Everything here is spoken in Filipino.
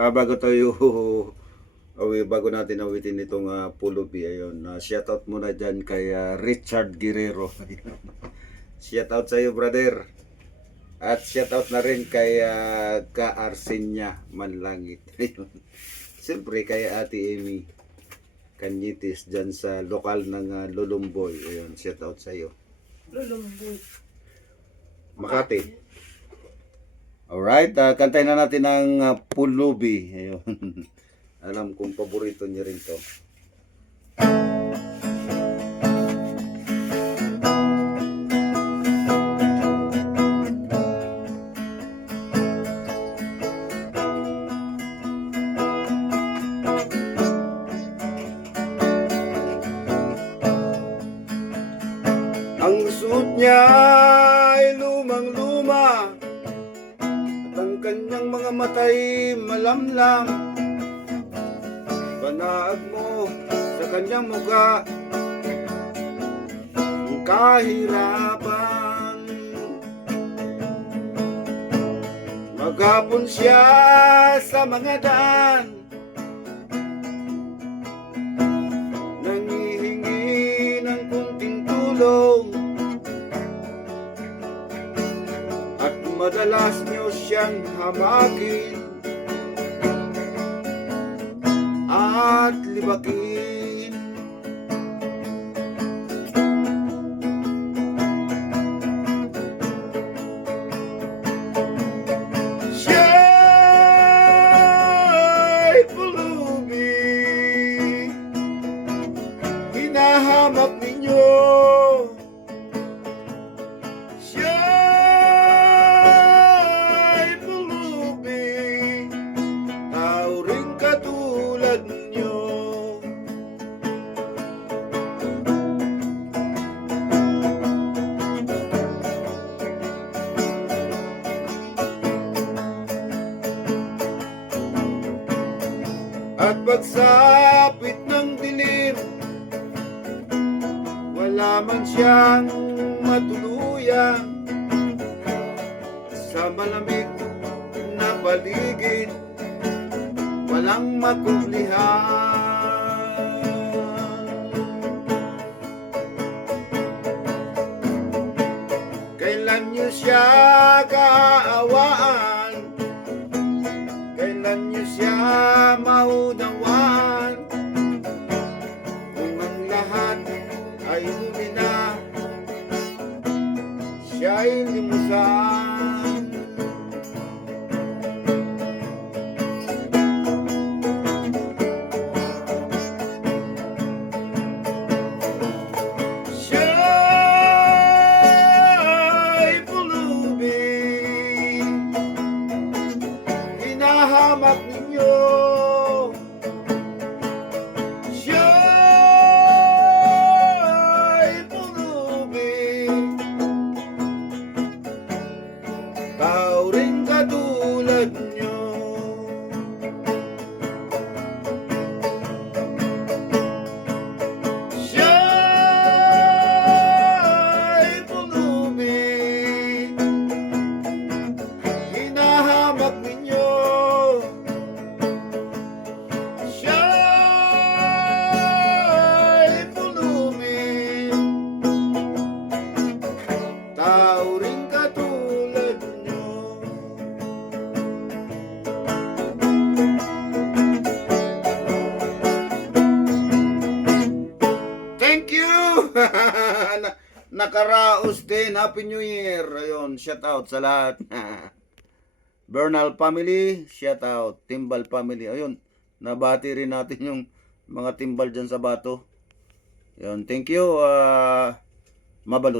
Bago tayo bago natin awitin itong Pulubi, ayun, shoutout muna dyan kay Richard Guerrero. Shoutout sa iyo, brother. At shoutout na rin kay Ka Arsenia Manlangit. Siyempre kay Ate Amy Kanyitis dyan sa lokal ng Lulumboy. Ayun, shoutout sa iyo. Lulumboy. Makati. Alright, kantayin na natin ang Pulubi. Ayun. Alam kong paborito niya rin to. Ang suot niya ay lumang-luma at ang kanyang mga matay malamlam. Panaag mo sa kanyang mukha ang kahirapan. Maghapon siya sa mga daan, nangihingi ng kunting tulong, at madalas niyo siyang hamakin at libakin. Siya'y pulubi, hinahamak ninyo. Siya'y pulubi, tao rin katulad ninyo. At pagsapit ng dilim, wala man siyang matuluyan. Sa malamig na paligid, walang makublihan. Kailan niyo siya kaawaan? Kailan niyo siya maunawaan? Kung ang lahat ay huli na, siya'y limusan. Siya'y pulubi, hinahamak ninyo. Siya'y pulubi, tao rin katulad nyo. Siya'y pulubi, hinahamak ninyo. Siya'y pulubi, tao rin katulad nyo. Thank you! Nakaraos din. Happy New Year. Ayun, shout out sa lahat. Bernal family, shout out. Timbal family. Ayun, nabati rin natin yung mga timbal dyan sa bato. Ayun, thank you. Mabalot.